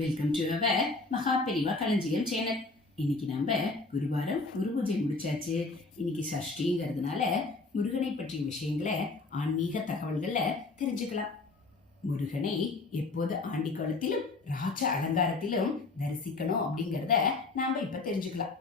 Welcome to our மகா பெரிவா களஞ்சியம் channel. இன்னைக்கு நம்ம குருவாரம் குரு பூஜை முடிச்சாச்சு. இன்னைக்கு சஷ்டிங்கிறதுனால முருகனை பற்றிய விஷயங்களை ஆன்மீக தகவல்களை தெரிஞ்சுக்கலாம். முருகனை எப்போது ஆண்டி காலத்திலும் ராஜ அலங்காரத்திலும் தரிசிக்கணும் அப்படிங்கிறத நாம இப்ப தெரிஞ்சுக்கலாம்.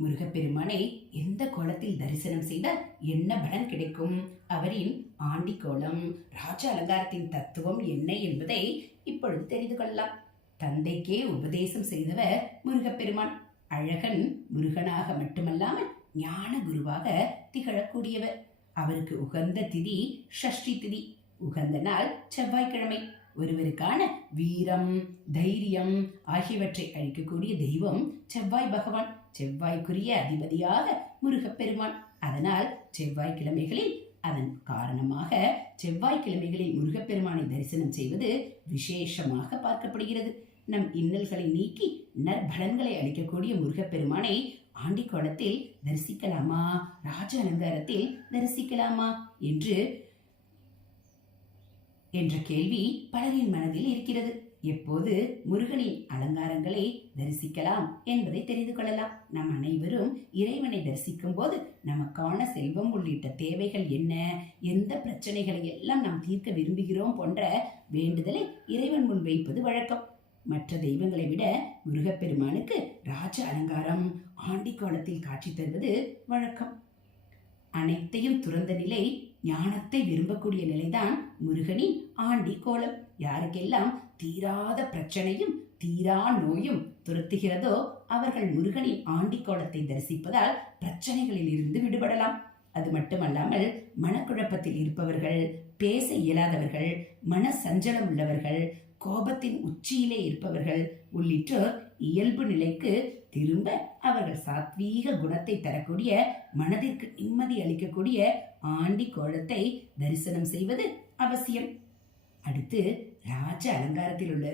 முருகப்பெருமானை எந்த கோலத்தில் தரிசனம் செய்தால் என்ன பலன் கிடைக்கும், அவரின் ஆண்டி கோலம் ராஜ அலங்காரத்தின் தத்துவம் என்ன என்பதை இப்பொழுது தெரிந்து கொள்ளலாம். தந்தைக்கே உபதேசம் செய்தவர் முருகப்பெருமான். அழகன் முருகனாக மட்டுமல்லாமல் ஞான குருவாக திகழக்கூடியவர். அவருக்கு உகந்த திதி ஷஷ்டி திதி. உகந்த நாள் செவ்வாய்க்கிழமை. ஒருவருக்கான வீரம், தைரியம் ஆகியவற்றை அளிக்கக்கூடிய தெய்வம் செவ்வாய் பகவான். செவ்வாய்க்குரிய அதிபதியாக முருகப்பெருமான். அதனால் செவ்வாய்க்கிழமைகளில் அதன் காரணமாக செவ்வாய்க்கிழமைகளில் முருகப்பெருமானை தரிசனம் செய்வது விசேஷமாக பார்க்கப்படுகிறது. நம் இன்னல்களை நீக்கி நற்பலன்களை அளிக்கக்கூடிய முருகப்பெருமானை ஆண்டி கோலத்தில் தரிசிக்கலாமா, ராஜ அலங்காரத்தில் தரிசிக்கலாமா என்ற கேள்வி பலரின் மனதில் இருக்கிறது. எப்போது முருகனின் அலங்காரங்களை தரிசிக்கலாம் என்பதை தெரிந்து கொள்ளலாம். நம் அனைவரும் இறைவனை தரிசிக்கும் போது நமக்கான செல்வம் உள்ளிட்ட தேவைகள் என்ன, எந்த பிரச்சனைகளை எல்லாம் நாம் தீர்க்க விரும்புகிறோம் போன்ற வேண்டுதலை இறைவன் முன் வைப்பது வழக்கம். மற்ற தெய்வங்களை விட முருகப்பெருமானுக்கு ராஜ அலங்காரம் ஆண்டி கோலத்தில் காட்சி தருவது வழக்கம். அனைத்தையும் துறந்த நிலை, ஞானத்தை விரும்பக்கூடிய நிலைதான் முருகனின் ஆண்டி கோலம். யாருக்கெல்லாம் தீராத பிரச்சனையும் தீரா நோயும் துரத்துகிறதோ அவர்கள் முருகனின் ஆண்டி கோலத்தை தரிசிப்பதால் பிரச்சனைகளில் இருந்து விடுபடலாம். அது மட்டுமல்லாமல் மனக்குழப்பத்தில் இருப்பவர்கள், பேச இயலாதவர்கள், மன சஞ்சலம் உள்ளவர்கள், கோபத்தின் உச்சியிலே இருப்பவர்கள் உள்ளிட்டோர் இயல்பு நிலைக்கு திரும்ப அவர்கள் சாத்வீக குணத்தை தரக்கூடிய, மனதிற்கு நிம்மதி அளிக்கக்கூடிய ஆண்டி கோலத்தை தரிசனம் செய்வது அவசியம். அடுத்து ராஜ அலங்காரத்தில் உள்ள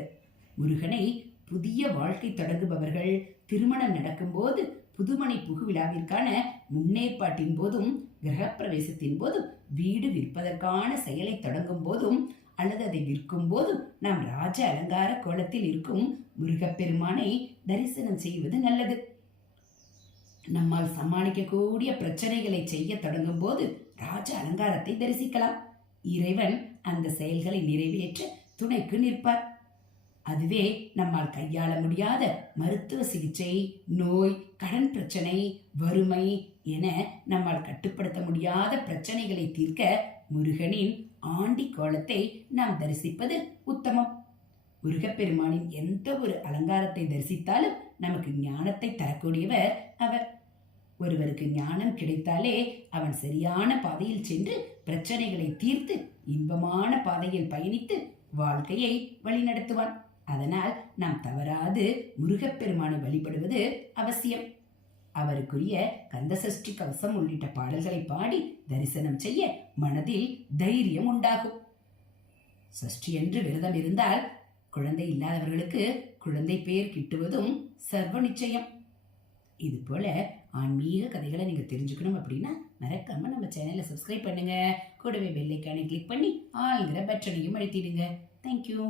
முருகனை புதிய வாழ்க்கை தொடங்குபவர்கள், திருமணம் நடக்கும் போது, புதுமனை புகுவிழாவிற்கான முன்னேற்பாட்டின் போதும், கிரகப்பிரவேசத்தின் போதும், வீடு விற்பதற்கான செயலை தொடங்கும் போதும் அல்லது அதை விற்கும் போதும் நாம் ராஜ அலங்கார கோலத்தில் இருக்கும் முருகப்பெருமானை தரிசனம் செய்வது நல்லது. நம்மால் சமாளிக்கக்கூடிய பிரச்சனைகளை செய்ய தொடங்கும் போது ராஜ அலங்காரத்தை தரிசிக்கலாம். இறைவன் அந்த செயல்களை நிறைவேற்ற துணைக்கு நிற்பார். அதுவே நம்மால் கையாள முடியாத மருத்துவ சிகிச்சை, நோய், கடன் பிரச்சனை, வறுமை என நம்மால் கட்டுப்படுத்த முடியாத பிரச்சனைகளை தீர்க்க முருகனின் ஆண்டி கோலத்தை நாம் தரிசிப்பது உத்தமம். முருகப்பெருமானின் எந்த ஒரு அலங்காரத்தை தரிசித்தாலும் நமக்கு ஞானத்தை தரக்கூடியவர் அவர். ஒருவருக்கு ஞானம் கிடைத்தாலே அவன் சரியான பாதையில் சென்று பிரச்சனைகளை தீர்த்து இன்பமான பாதையில் பயணித்து வாழ்க்கையை வழிநடத்துவான். அதனால் நாம் தவறாது முருகப்பெருமானை வழிபடுவது அவசியம். அவருக்குரிய கந்தசஷ்டி கவசம் உள்ளிட்ட பாடல்களை பாடி தரிசனம் செய்ய மனதில் தைரியம் உண்டாகும். சஷ்டி என்று விரதம் இருந்தால் குழந்தை இல்லாதவர்களுக்கு குழந்தை பெயர் கிட்டுவதும் சர்வ நிச்சயம். இது போல ஆன்மீக கதைகளை நீங்க தெரிஞ்சுக்கணும் அப்படின்னா மறக்காம நம்ம சேனலை சப்ஸ்கிரைப் பண்ணுங்க. கூடவே பெல் ஐகானை கிளிக் பண்ணி ஆல்ங்கிற பட்டனையும் அழுத்திடுங்க. தேங்க்யூ.